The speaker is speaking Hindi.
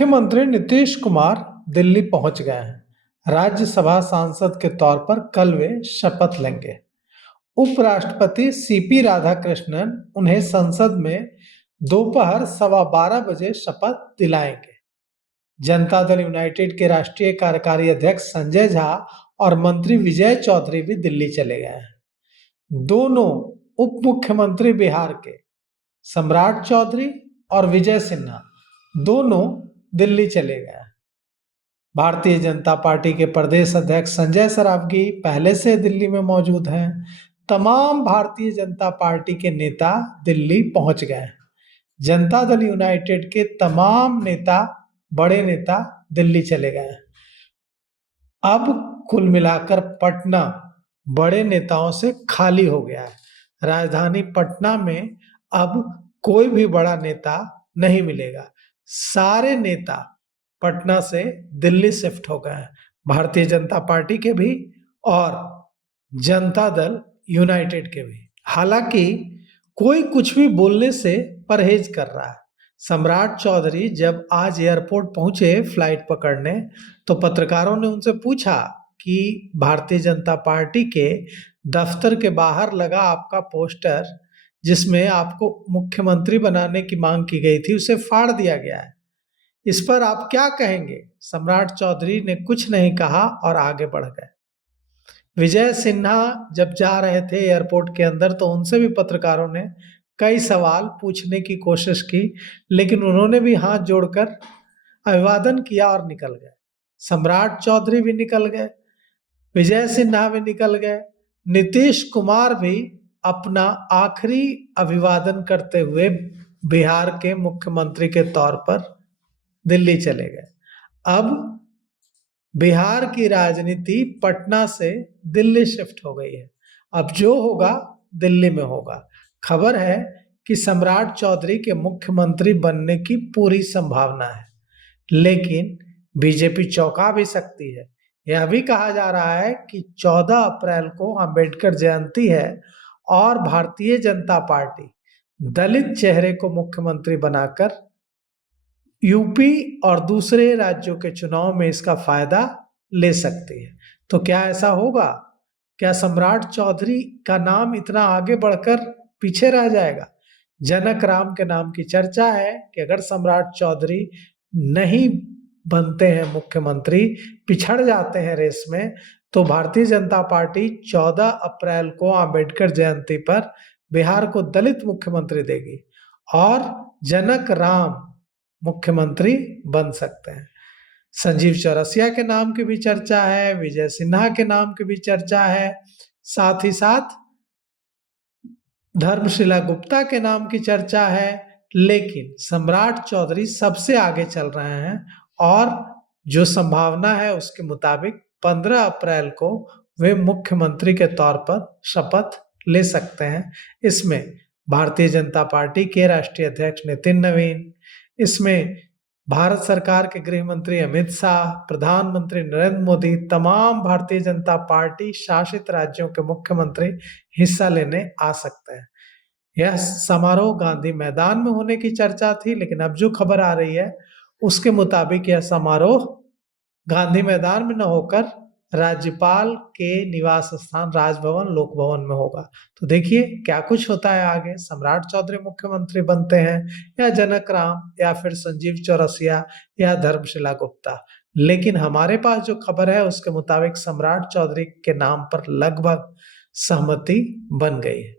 मुख्यमंत्री नीतीश कुमार दिल्ली पहुंच गए हैं। राज्यसभा सांसद के तौर पर कल वे शपथ लेंगे। उपराष्ट्रपति सीपी राधाकृष्णन उन्हें संसद में दोपहर 12:15 बजे शपथ दिलाएंगे। जनता दल यूनाइटेड के राष्ट्रीय कार्यकारी अध्यक्ष संजय झा और मंत्री विजय चौधरी भी दिल्ली चले गए हैं। दोनों उप मुख्यमंत्री बिहार के सम्राट चौधरी और विजय सिन्हा दोनों दिल्ली चले गए। भारतीय जनता पार्टी के प्रदेश अध्यक्ष संजय सरावगी पहले से दिल्ली में मौजूद हैं। तमाम भारतीय जनता पार्टी के नेता दिल्ली पहुंच गए। जनता दल यूनाइटेड के तमाम नेता, बड़े नेता दिल्ली चले गए। अब कुल मिलाकर पटना बड़े नेताओं से खाली हो गया है। राजधानी पटना में अब कोई भी बड़ा नेता नहीं मिलेगा। सारे नेता पटना से दिल्ली शिफ्ट हो गए हैं, भारतीय जनता पार्टी के भी और जनता दल यूनाइटेड के भी। हालांकि कोई कुछ भी बोलने से परहेज कर रहा है। सम्राट चौधरी जब आज एयरपोर्ट पहुंचे फ्लाइट पकड़ने, तो पत्रकारों ने उनसे पूछा कि भारतीय जनता पार्टी के दफ्तर के बाहर लगा आपका पोस्टर जिसमें आपको मुख्यमंत्री बनाने की मांग की गई थी, उसे फाड़ दिया गया है, इस पर आप क्या कहेंगे? सम्राट चौधरी ने कुछ नहीं कहा और आगे बढ़ गए। विजय सिन्हा जब जा रहे थे एयरपोर्ट के अंदर, तो उनसे भी पत्रकारों ने कई सवाल पूछने की कोशिश की, लेकिन उन्होंने भी हाथ जोड़कर अभिवादन किया और निकल गए। सम्राट चौधरी भी निकल गए, विजय सिन्हा भी निकल गए, नीतीश कुमार भी अपना आखिरी अभिवादन करते हुए बिहार के मुख्यमंत्री के तौर पर दिल्ली चले गए। अब बिहार की राजनीति पटना से दिल्ली शिफ्ट हो गई है। अब जो होगा दिल्ली में होगा। खबर है कि सम्राट चौधरी के मुख्यमंत्री बनने की पूरी संभावना है, लेकिन बीजेपी चौंका भी सकती है। यह भी कहा जा रहा है कि 14 अप्रैल को अंबेडकर जयंती है और भारतीय जनता पार्टी दलित चेहरे को मुख्यमंत्री बनाकर यूपी और दूसरे राज्यों के चुनाव में इसका फायदा ले सकती है। तो क्या ऐसा होगा? क्या सम्राट चौधरी का नाम इतना आगे बढ़कर पीछे रह जाएगा? जनक राम के नाम की चर्चा है कि अगर सम्राट चौधरी नहीं बनते हैं मुख्यमंत्री, पिछड़ जाते हैं रेस में, तो भारतीय जनता पार्टी 14 अप्रैल को अंबेडकर जयंती पर बिहार को दलित मुख्यमंत्री देगी और जनक राम मुख्यमंत्री बन सकते हैं। संजीव चौरसिया के नाम की भी चर्चा है, विजय सिन्हा के नाम की भी चर्चा है, साथ ही साथ धर्मशिला गुप्ता के नाम की चर्चा है, लेकिन सम्राट चौधरी सबसे आगे चल रहे हैं और जो संभावना है उसके मुताबिक 15 अप्रैल को वे मुख्यमंत्री के तौर पर शपथ ले सकते हैं। इसमें भारतीय जनता पार्टी के राष्ट्रीय अध्यक्ष नितिन नवीन, इसमें भारत सरकार के गृह मंत्री अमित शाह, प्रधानमंत्री नरेंद्र मोदी, तमाम भारतीय जनता पार्टी शासित राज्यों के मुख्यमंत्री हिस्सा लेने आ सकते हैं। यह समारोह गांधी मैदान में होने की चर्चा थी, लेकिन अब जो खबर आ रही है उसके मुताबिक यह समारोह गांधी मैदान में न होकर राज्यपाल के निवास स्थान राजभवन लोक भवन में होगा। तो देखिए क्या कुछ होता है आगे। सम्राट चौधरी मुख्यमंत्री बनते हैं या जनक राम या फिर संजीव चौरसिया या धर्मशिला गुप्ता। लेकिन हमारे पास जो खबर है उसके मुताबिक सम्राट चौधरी के नाम पर लगभग सहमति बन गई है।